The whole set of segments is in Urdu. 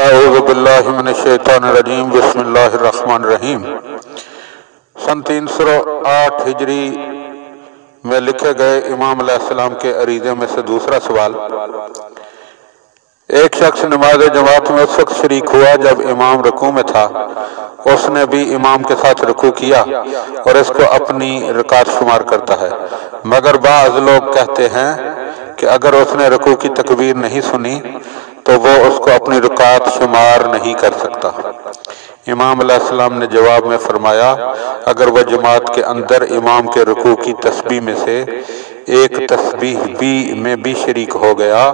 اعوذ باللہ من الشیطان الرجیم بسم اللہ الرحمن الرحیم۔ سن 308 ہجری میں لکھے گئے امام علیہ السلام کے عریضے میں سے دوسرا سوال۔ ایک شخص نماز جماعت میں اس وقت شریک ہوا جب امام رکوع میں تھا۔ اس نے بھی امام کے ساتھ رکوع کیا اور اس کو اپنی رکعت شمار کرتا ہے، مگر بعض لوگ کہتے ہیں کہ اگر اس نے رکوع کی تکبیر نہیں سنی تو وہ اس کو اپنی رکعت شمار نہیں کر سکتا۔ امام علیہ السلام نے جواب میں فرمایا، اگر وہ جماعت کے اندر امام کے رکوع کی تسبیح میں سے ایک تسبیح میں بھی شریک ہو گیا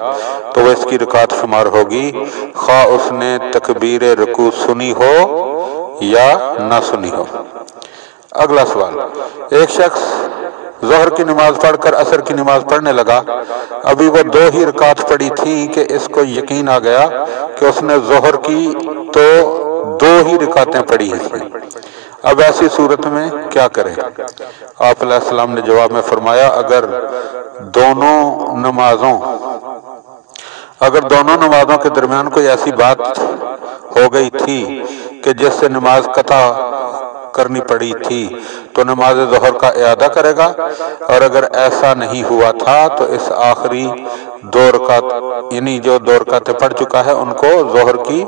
تو وہ اس کی رکعت شمار ہوگی، خواہ اس نے تکبیر رکوع سنی ہو یا نہ سنی ہو۔ اگلا سوال۔ ایک شخص ظہر کی نماز پڑھ کر عصر کی نماز پڑھنے لگا۔ ابھی وہ 2 ہی رکعت پڑھی تھی کہ اس کو یقین آ گیا کہ اس نے ظہر کی تو 2 ہی رکعتیں پڑھی تھیں۔ اب ایسی صورت میں کیا کرے؟ آپ علیہ السلام نے جواب میں فرمایا، اگر دونوں نمازوں کے درمیان کوئی ایسی بات ہو گئی تھی کہ جس سے نماز قطع کرنی پڑی تھی تو نماز ظہر کا اعادہ کرے گا، اور اگر ایسا نہیں ہوا تھا تو اس آخری 2 رکعت یعنی جو 2 رکعتیں پڑھ چکا ہے ان کو ظہر کی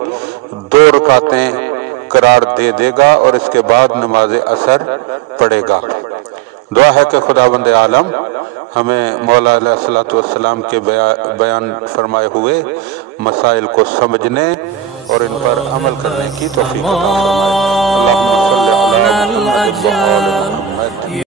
2 رکعتیں قرار دے گا اور اس کے بعد نماز عصر پڑھے گا۔ دعا ہے کہ خداوند عالم ہمیں مولا علیہ السلام کے بیان فرمائے ہوئے مسائل کو سمجھنے اور ان پر عمل کرنے کی توفیق عطا فرمائے۔ اللہم صلی علی محمد